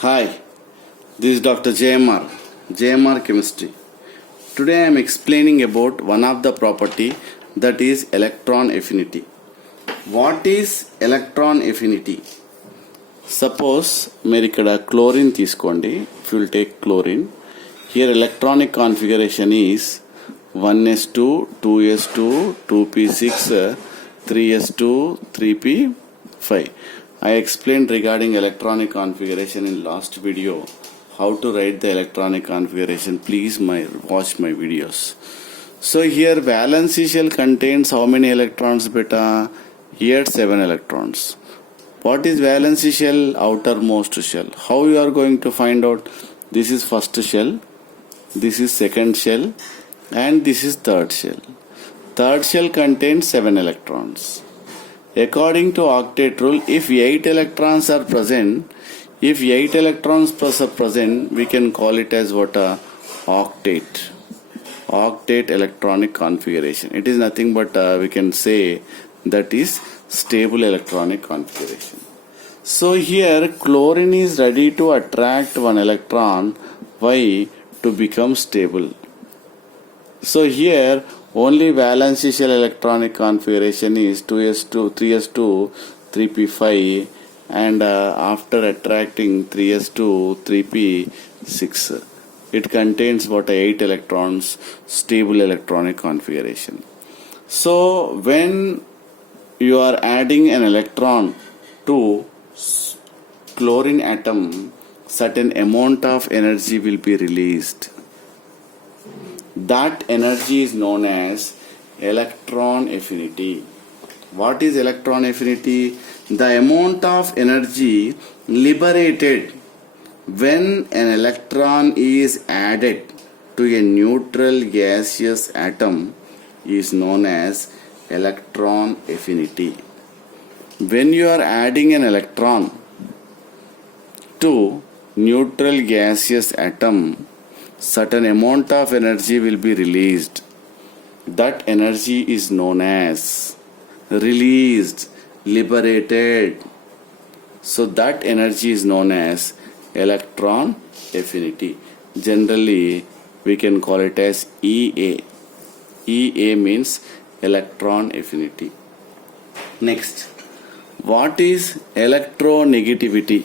Hi, this is Dr. JMR Chemistry. Today I am explaining about one of the property, that is electron affinity. What is electron affinity? Suppose మీరు ఇక్కడ chlorine తీసుకోండి. If you will take chlorine, here electronic configuration is 1s2, 2s2, 2p6, 3s2, 3p5. I explained regarding electronic configuration in last video how to write the electronic configuration. Please watch my videos. So here valency shell contains how many electrons beta? Here 7 electrons. What is valency shell? Outermost shell. How you are going to find out? This is first shell, this is second shell, and this is third shell. Third shell contains 7 electrons. According to octet rule, if 8 electrons are present, are present, we can call it as what? Octet. Octet electronic configuration. It is nothing but we can say that is stable electronic configuration. So here chlorine is ready to attract one electron. Why? To become stable. So here only valency shell electronic configuration is 2s2, 3s2, 3p5, and after attracting 3s2, 3p6, it contains what? 8 electrons, stable electronic configuration. So when you are adding an electron to chlorine atom, certain amount of energy will be released. That energy is known as electron affinity. What is electron affinity? The amount of energy liberated when an electron is added to a neutral gaseous atom is known as electron affinity. When you are adding an electron to neutral gaseous atom, certain amount of energy will be released. That energy is known as released, liberated. So that energy is known as electron affinity. Generally, we can call it as EA. EA means electron affinity. Next, what is electronegativity?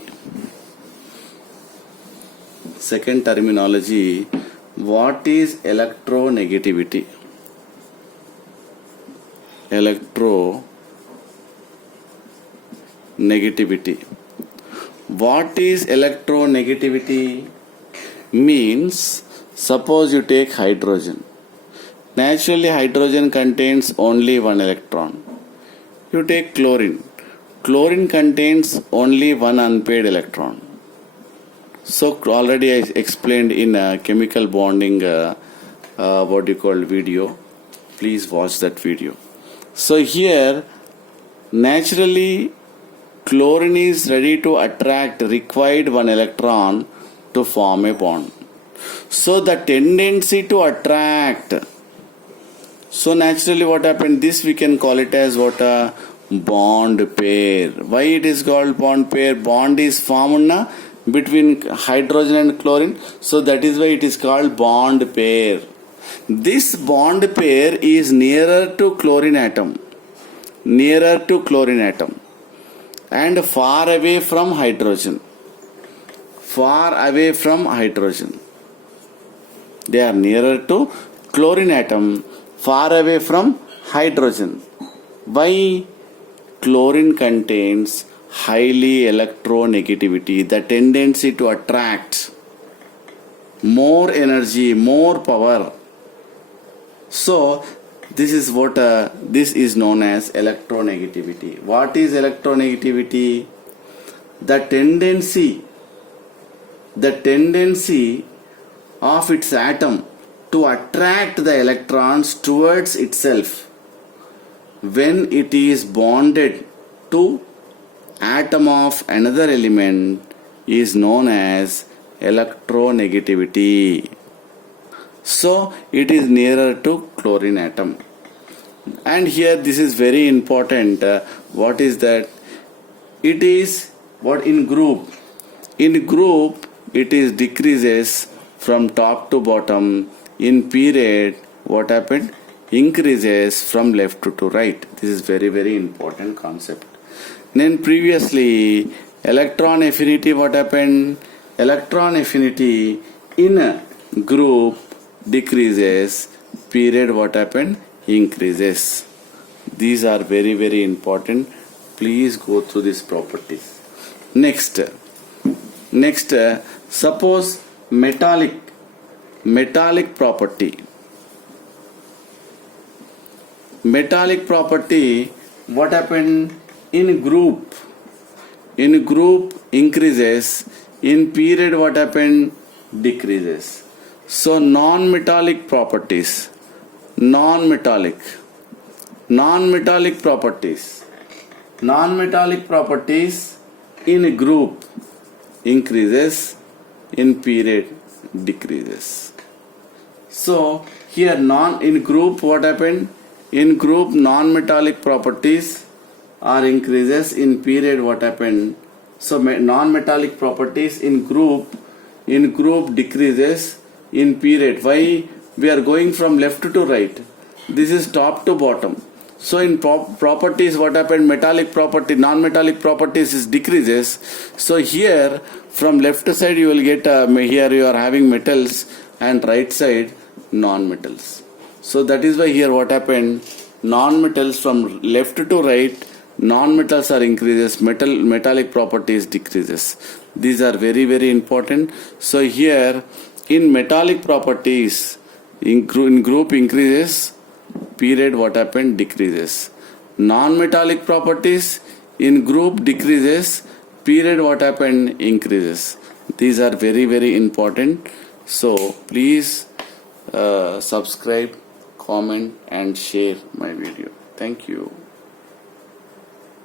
Second terminology, what is electronegativity? Electronegativity. What is electronegativity? Means, suppose you take hydrogen. Naturally, hydrogen contains only one electron. You take chlorine. Chlorine contains only one unpaired electron. So already I explained in chemical bonding video. Please watch that video. So here naturally chlorine is ready to attract required one electron to form a bond. So the tendency to attract. So naturally what happened? This we can call it as what? A bond pair. Why it is called bond pair? Bond is formed between hydrogen and chlorine, so that is why it is called bond pair. This bond pair is nearer to chlorine atom, and far away from hydrogen. They are nearer to chlorine atom, far away from hydrogen. Why? Chlorine contains highly electronegativity, the tendency to attract more energy, more power. So this is what this is known as electronegativity. What is electronegativity? The tendency of its atom to attract the electrons towards itself when it is bonded to atom of another element is known as electronegativity. So it is nearer to chlorine atom. And here this is very important. What is that? It is what in group. In group, it is decreases from top to bottom. In period, what happened? Increases from left to right. This is very, very important concept. Then previously, electron affinity, what happened? Electron affinity in a group decreases, period, what happened? Increases. These are very, very important. Please go through these properties. Next, suppose metallic property. Metallic property, what happened? In group increases, in period, what happened? Decreases. So non-metallic properties in group increases, in period decreases. So here in group, what happened? In group, non-metallic properties are increases, in period, what happened? So non-metallic properties in group decreases, in period. Why? We are going from left to right. This is top to bottom. So in properties, what happened? Metallic property, non-metallic properties is decreases. So here from left side you will get here you are having metals, and right side non-metals. So that is why here what happened? Non-metals from left to right, non-metals are increases, metallic properties decreases. These are very, very important. So here in metallic properties, in group increases, period, what happened? Decreases. Non-metallic properties in group decreases, period, what happened? Increases. These are very, very important. So please subscribe, comment and share my video. Thank you.